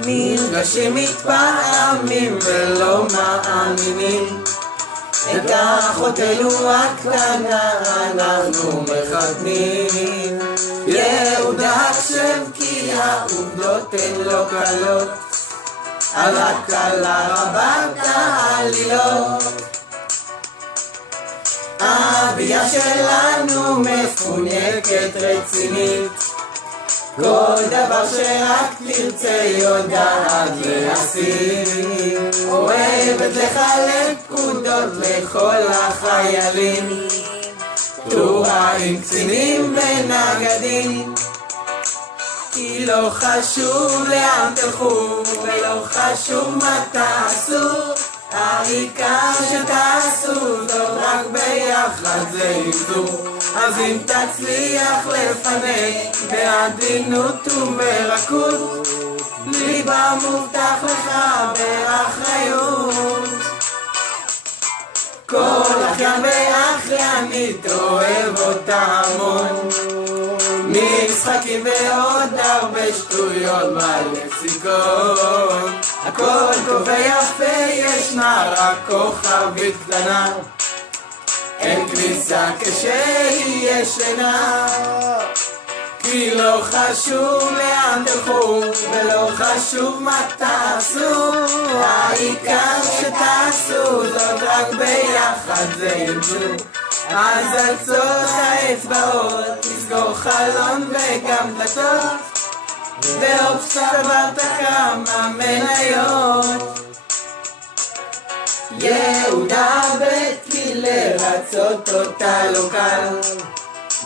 נרגשים מתפעמים ולא מאמינים את אחותנו הקטנה אנחנו מחתנים. יהודה חשב כי העובדות הן לא קלות, על הכלה רבת העלילות. האביה שלנו מפונקת רצינית, כל דבר שרק תרצה יודעת להשיג. אוהבת לחלק פקודות לכל החיילים, תורה עם קצינים ונגדים. כי לא חשוב לאן תלכו ולא חשוב מה תעשו, העיקר שתעשו זאת רק ביחד זה יצאו. אז אם תצליח לפנק בעדינות וברכות, ליבה מובטח לך באחריות. כל אחיין ואחיינית אוהב אותה המון, משחקים ועוד הרבה שטויות בלקסיקון. הכל טוב ויפה, ישנה רק כוכבית קטנה, אין כניסה כשהיא ישנה. כי לא חשוב לאן תלכו ולא חשוב מה תעשו, העיקר שתעשו זאת רק ביחד זה ימצאו. אז עצות האצבעות, תסגור חלון וגם דלתות, והופ סברת כמה מניות. יהודה בית לרצות אותה לא קל,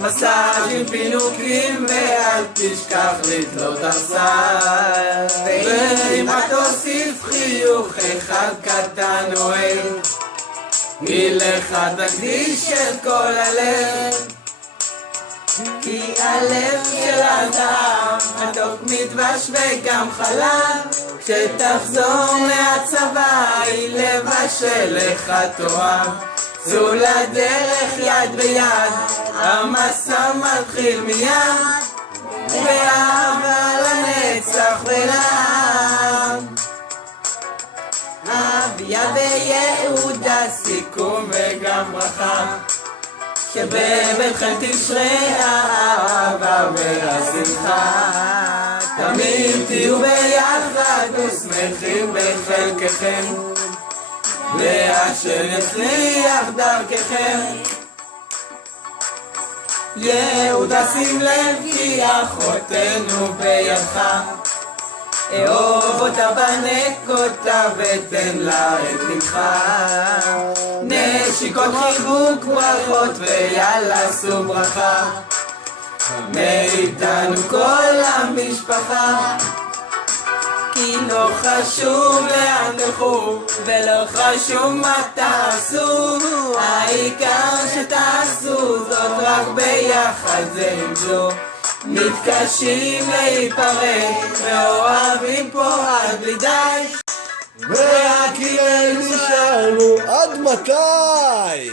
מסע עם פינוקים ואל תשכח לתלות הרסל. ואם רק תוסיף חיוך אחד קטן אוהב, היא לך תקדיש את כל הלב. כי הלב של אדם מתוק מדבש וגם חלב, כשתחזור מהצבא היא לבשל לך תואר. צאו לדרך יד ביד, המסע מתחיל מיד, ואהבה לנצח ולעד. אביה ויהודה סיכום וגם ברכה, שבביתכם תשרה האהבה והשמחה. תמיד תהיו ביחד ושמחים בחלקכם, והשם יצליח דרככם. יהודה שים לב כי אחותנו בידך, אהוב אותה בנק אותה ותן לה את לבך. נשיקות חיבוק ברכות ויאללה שאו ברכה, מאיתנו כל המשפחה. כי לא חשוב לאן תלכו ולא חשוב מה תעשו, העיקר שתעשו זאת רק ביחד זה ימצאו. מתקשים להיפרד ואוהבים פה עד בלי די, והכירנו שלנו עד מתי?